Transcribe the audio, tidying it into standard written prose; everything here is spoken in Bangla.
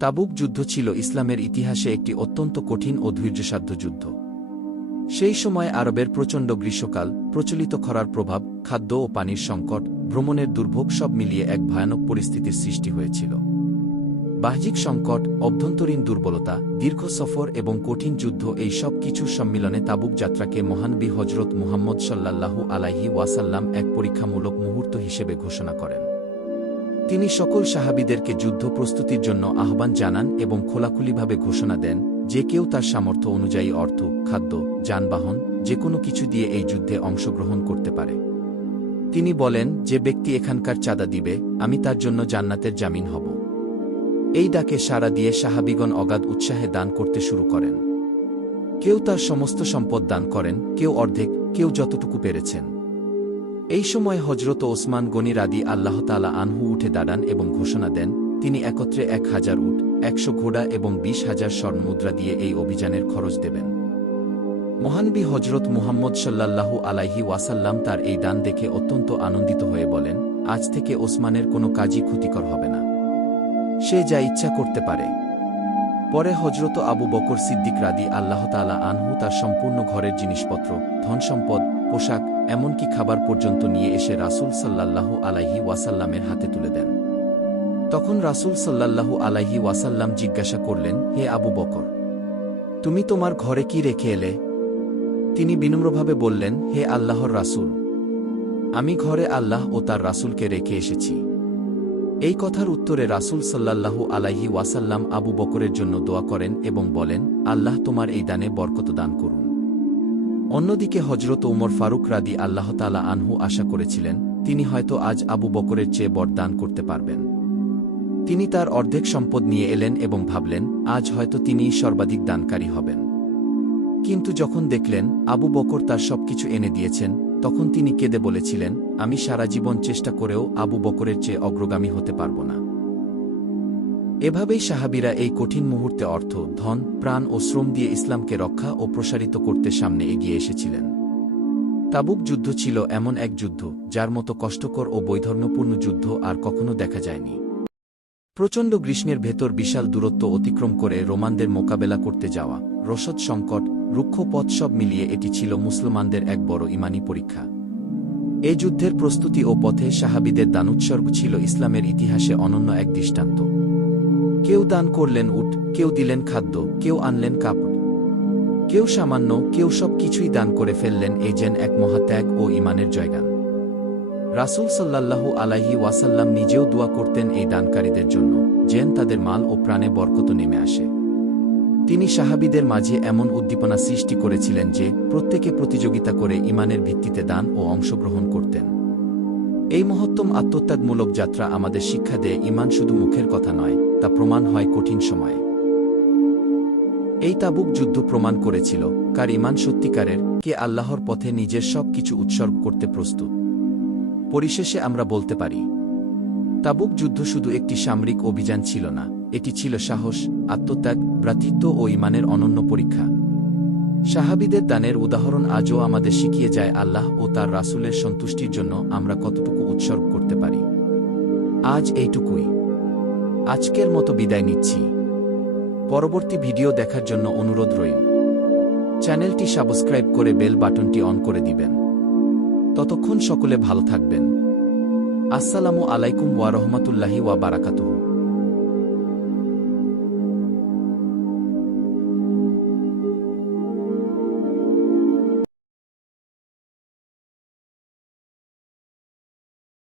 তাবুক যুদ্ধ ছিল ইসলামের ইতিহাসে একটি অত্যন্ত কঠিন ও ধৈর্যসাধ্য যুদ্ধ। সেই সময় আরবের প্রচণ্ড গ্রীষ্মকাল, প্রচলিত খরার প্রভাব, খাদ্য ও পানির সংকট, ভ্রমণের দুর্ভোগ সব মিলিয়ে এক ভয়ানক পরিস্থিতির সৃষ্টি হয়েছিল। বাহ্যিক সংকট, অভ্যন্তরীণ দুর্বলতা, দীর্ঘ সফর এবং কঠিন যুদ্ধ এই সব কিছুর সম্মিলনে তাবুক যাত্রাকে মহানবী হজরত মুহাম্মদ সাল্লাল্লাহু আলাইহি ওয়াসাল্লাম এক পরীক্ষামূলক মুহূর্ত হিসেবে ঘোষণা করেন। তিনি সকল সাহাবীদেরকে যুদ্ধ প্রস্তুতির জন্য আহ্বান জানান এবং খোলাখুলিভাবে ঘোষণা দেন যে কেউ তার সামর্থ্য অনুযায়ী অর্থ, খাদ্য, যানবাহন যেকোনো কিছু দিয়ে এই যুদ্ধে অংশগ্রহণ করতে পারে। তিনি বলেন, যে ব্যক্তি এখানকার চাঁদা দিবে, আমি তার জন্য জান্নাতের জামিন হব। এই ডাকে সাড়া দিয়ে সাহাবীগণ অগাধ উৎসাহে দান করতে শুরু করেন। কেউ তার সমস্ত সম্পদ দান করেন, কেউ অর্ধেক, কেউ যতটুকু পেরেছেন। এই সময় হজরত ওসমান গনি রাদি আল্লাহ তাআলা আনহু উঠে দাঁড়ান এবং ঘোষণা দেন, তিনি একত্রে 1000 উট, 100 ঘোড়া এবং 20,000 স্বর্ণমুদ্রা দিয়ে এই অভিযানের খরচ দেবেন। মহানবী হজরত মুহাম্মদ সাল্লাল্লাহু আলাইহি ওয়াসাল্লাম তার এই দান দেখে অত্যন্ত আনন্দিত হয়ে বলেন, আজ থেকে ওসমানের কোনো কাজই ক্ষতিকর হবে না, সে যা ইচ্ছা করতে পারে। পরে হজরত আবু বকর সিদ্দিক রাদি আল্লাহ তাআলা আনহু তার সম্পূর্ণ ঘরের জিনিসপত্র, ধনসম্পদ, পোশাক, এমনকি খাবার পর্যন্ত নিয়ে এসে রাসূল সাল্লাল্লাহু আলাইহি ওয়াসাল্লামের হাতে তুলে দেন। তখন রাসূল সাল্লাল্লাহু আলাইহি ওয়াসাল্লাম জিজ্ঞাসা করলেন, হে আবু বকর, তুমি তোমার ঘরে কি রেখে এলে? তিনি বিনম্রভাবে বললেন, হে আল্লাহর রাসূল, আমি ঘরে আল্লাহ ও তার রাসূলকে রেখে এসেছি। এই কথার উত্তরে রাসূল সাল্লাল্লাহু আলাইহি ওয়াসাল্লাম আবু বকরের জন্য দোয়া করেন এবং বলেন, আল্লাহ তোমার এই দানে বরকত দান করুন। অন্যদিকে হজরত উমর ফারুক রাদি আল্লাহ তাআলা আনহু আশা করেছিলেন, তিনি হয়তো আজ আবু বকরের চেয়ে বড় দান করতে পারবেন। তিনি তার অর্ধেক সম্পদ নিয়ে এলেন এবং ভাবলেন, আজ হয়তো তিনিই সর্বাধিক দানকারী হবেন। কিন্তু যখন দেখলেন আবু বকর তার সবকিছু এনে দিয়েছেন, তখন তিনি কেঁদে বলেছিলেন, আমি সারা জীবন চেষ্টা করেও আবু বকরের চেয়ে অগ্রগামী হতে পারব না। এভাবেই সাহাবীরা এই কঠিন মুহূর্তে অর্থ, ধন, প্রাণ ও শ্রম দিয়ে ইসলামকে রক্ষা ও প্রসারিত করতে সামনে এগিয়ে এসেছিলেন। তাবুক যুদ্ধ ছিল এমন এক যুদ্ধ, যার মতো কষ্টকর ও বৈধর্যপূর্ণ যুদ্ধ আর কখনো দেখা যায়নি। প্রচণ্ড গ্রীষ্মের ভেতর বিশাল দূরত্ব অতিক্রম করে রোমানদের মোকাবেলা করতে যাওয়া, রসদ সংকট, রুক্ষ পথ সব মিলিয়ে এটি ছিল মুসলমানদের এক বড় ঈমানী পরীক্ষা। এই যুদ্ধের প্রস্তুতি ও পথে সাহাবীদের দানোৎসর্গ ছিল ইসলামের ইতিহাসে অনন্য এক দৃষ্টান্ত। কেউ দান করলেন উট, কেউ দিলেন খাদ্য, কেউ আনলেন কাপড়, কেউ সামান্য, কেউ সব কিছুই দান করে ফেললেন, এই যেন এক মহাত্যাগ ও ঈমানের জয়গান। রাসূল সাল্লাল্লাহু আলাইহি ওয়াসাল্লাম নিজেও দোয়া করতেন এই দানকারীদের জন্য, যেন তাদের মাল ও প্রাণে বরকত নেমে আসে। তিনি সাহাবীদের মাঝে এমন উদ্দীপনা সৃষ্টি করেছিলেন যে প্রত্যেকে প্রতিযোগিতা করে ঈমানের ভিত্তিতে দান ও অংশগ্রহণ করতেন। এই মহত্তম আত্মত্যাগমূলক যাত্রা আমাদের শিক্ষা দেয়, ঈমান শুধু মুখের কথা নয়, তা প্রমাণ হয় কঠিন সময়ে। এই তাবুক যুদ্ধ প্রমাণ করেছিল, কার ঈমান সত্যিকারের, কে আল্লাহর পথে নিজের সব কিছু উৎসর্গ করতে প্রস্তুত। পরিশেষে আমরা বলতে পারি, তাবুক যুদ্ধ শুধু একটি সামরিক অভিযান ছিল না, এটি ছিল সাহস, আত্মত্যাগ, ভ্রাতৃত্ব ও ঈমানের অনন্য পরীক্ষা। সাহাবীদের দানের উদাহরণ আজও আমাদের শিখিয়ে যায় আল্লাহ ও তার রাসূলের সন্তুষ্টির জন্য আমরা কতটুকু উৎসর্গ করতে পারি। আজ এইটুকুই। আজকের মতো বিদায় নিচ্ছি। পরবর্তী ভিডিও দেখার জন্য অনুরোধ রইল। চ্যানেলটি সাবস্ক্রাইব করে বেল বাটনটি অন করে দিবেন। ততক্ষণ সকলে ভালো থাকবেন। আসসালামু আলাইকুম ওয়া রাহমাতুল্লাহি ওয়া বারাকাতুহু।